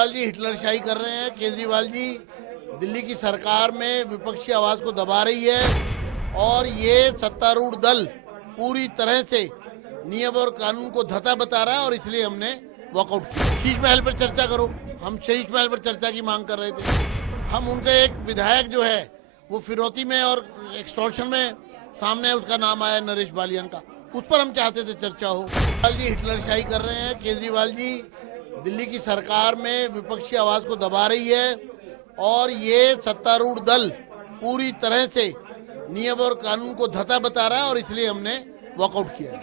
केजरीवाल जी हिटलरशाही कर रहे हैं। केजरीवाल जी दिल्ली की सरकार में विपक्ष की आवाज को दबा रही है और ये सत्तारूढ़ दल पूरी तरह से नियम और कानून को धता बता रहा है और इसलिए हमने वॉकआउट किया। शीश महल पर चर्चा करो, हम शीश महल पर चर्चा की मांग कर रहे थे। हम उनका एक विधायक जो है वो फिरौती में और एक्सटॉर्शन में सामने उसका नाम आया नरेश बालियान का, उस पर हम चाहते थे चर्चा हो। केजरीवाल जी हिटलरशाही कर रहे हैं। केजरीवाल जी दिल्ली की सरकार में विपक्ष की आवाज को दबा रही है और ये सत्तारूढ़ दल पूरी तरह से नियम और कानून को धता बता रहा है और इसलिए हमने वॉकआउट किया है।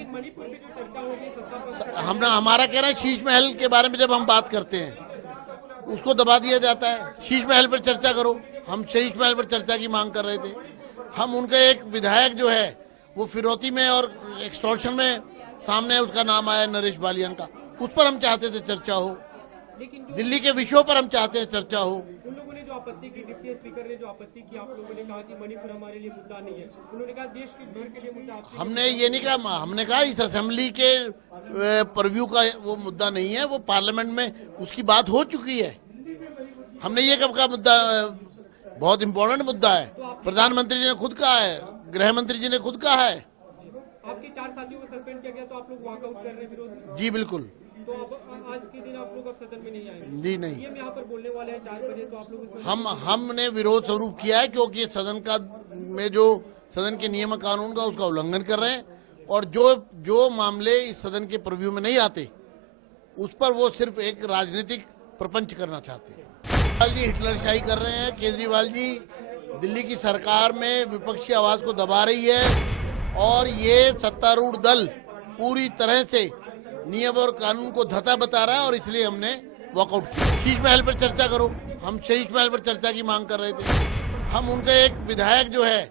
हमारा कहना है शीश महल के बारे में जब हम बात करते हैं उसको दबा दिया जाता है। शीश महल पर चर्चा करो, हम शीश महल पर चर्चा की मांग कर रहे थे। हम उनका एक विधायक जो है वो फिरौती में और एक्सटॉर्शन में सामने उसका नाम आया नरेश बालियान का, उस पर हम चाहते थे चर्चा हो। दिल्ली के विषयों पर हम चाहते हैं चर्चा हो। उन लोगों ने जो आपत्ति की, डिप्टी स्पीकर ने जो आपत्ति की, आप लोगों ने कहा कि मणिपुर हमारे लिए मुद्दा नहीं है, उन्होंने कहा देश के भर के लिए मुद्दा। हमने ये नहीं कहा, हमने कहा इस असेंबली के परव्यू का वो मुद्दा नहीं है, वो पार्लियामेंट में उसकी बात हो चुकी है। हमने ये कब का मुद्दा, बहुत इंपॉर्टेंट मुद्दा है, प्रधानमंत्री जी ने खुद कहा है, गृह मंत्री जी ने खुद कहा है। आपके 4 साथियों को सस्पेंड किया गया तो आप लोग वॉकआउट कर रहे हैं विरोध? जी बिल्कुल। तो अब आज के दिन आप लोग अब सदन में नहीं आएंगे? जी नहीं, ये यहाँ पर बोलने वाले हैं 4 बजे, तो आप लोग हमने विरोध स्वरूप किया है क्योंकि सदन का में जो सदन के नियम कानून का उसका उल्लंघन कर रहे हैं और जो मामले इस सदन के प्रव्यू में नहीं आते उस पर वो सिर्फ एक राजनीतिक प्रपंच करना चाहते हैं। केजरीवाल जी हिटलरशाही कर रहे हैं। केजरीवाल जी दिल्ली की सरकार में विपक्ष की आवाज को दबा रही है और ये सत्तारूढ़ दल पूरी तरह से नियम और कानून को धता बता रहा है और इसलिए हमने वॉकआउट किया। शीश महल पर चर्चा करो, हम शीश महल पर चर्चा की मांग कर रहे थे। हम उनका एक विधायक जो है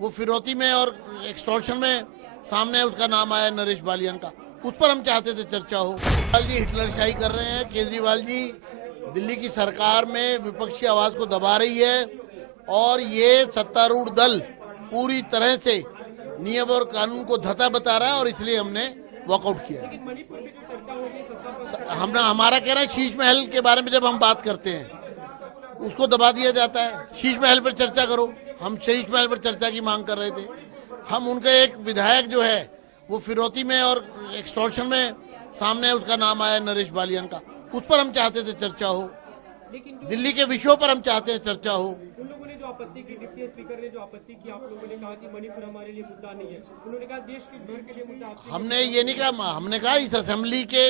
वो फिरौती में और एक्सटॉर्शन में सामने उसका नाम आया नरेश बालियान का, उस पर हम चाहते थे चर्चा हो। केजरीवाल जी हिटलरशाही कर रहे हैं। केजरीवाल जी दिल्ली की सरकार में विपक्ष की आवाज को दबा रही है और ये सत्तारूढ़ दल पूरी तरह से नियम और कानून को धता बता रहा है और इसलिए हमने वॉकआउट किया है। मणिपुर की जो चर्चा हो रही है, हमारा कहना है शीश महल के बारे में जब हम बात करते हैं उसको दबा दिया जाता है। शीश महल पर चर्चा करो, हम शीश महल पर चर्चा की मांग कर रहे थे। हम उनका एक विधायक जो है वो फिरौती में और एक्सटॉर्शन में सामने उसका नाम आया नरेश बालियान का, उस पर हम चाहते थे चर्चा हो। दिल्ली के विषयों पर हम चाहते हैं चर्चा हो। उन लोगों ने जो आपत्ति की, डिप्टी स्पीकर ने जो आपत्ति की, आप लोगों ने कहा कि मणिपुर हमारे लिए मुद्दा नहीं है, उन्होंने कहा देश के भर के लिए मुद्दा। हमने ये नहीं कहा, हमने कहा इस असेंबली के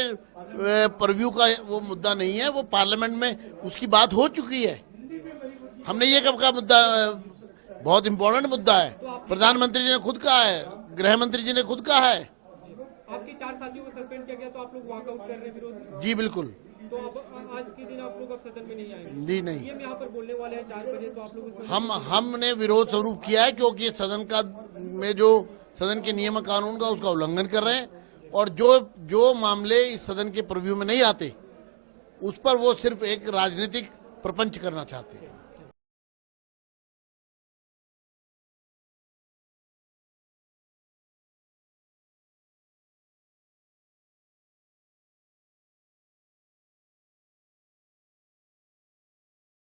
परव्यू का वो मुद्दा नहीं है, वो पार्लियामेंट में उसकी बात हो चुकी है। हमने ये कब का मुद्दा, बहुत इंपॉर्टेंट मुद्दा है, प्रधानमंत्री जी ने खुद कहा है, गृह मंत्री जी ने खुद कहा है। आपके 4 साथियों को सस्पेंड किया गया तो आप लोग वॉकआउट कर रहे हैं विरोध? जी बिल्कुल। तो अब आज के दिन आप लोग अब सदन में नहीं आएंगे? जी नहीं, ये यहाँ पर बोलने वाले हैं 4 बजे, तो आप लोग हमने विरोध स्वरूप किया है क्योंकि सदन का में जो सदन के नियम कानून का उसका उल्लंघन कर रहे हैं और जो मामले इस सदन के प्रव्यू में नहीं आते उस पर वो सिर्फ एक राजनीतिक प्रपंच करना चाहते हैं।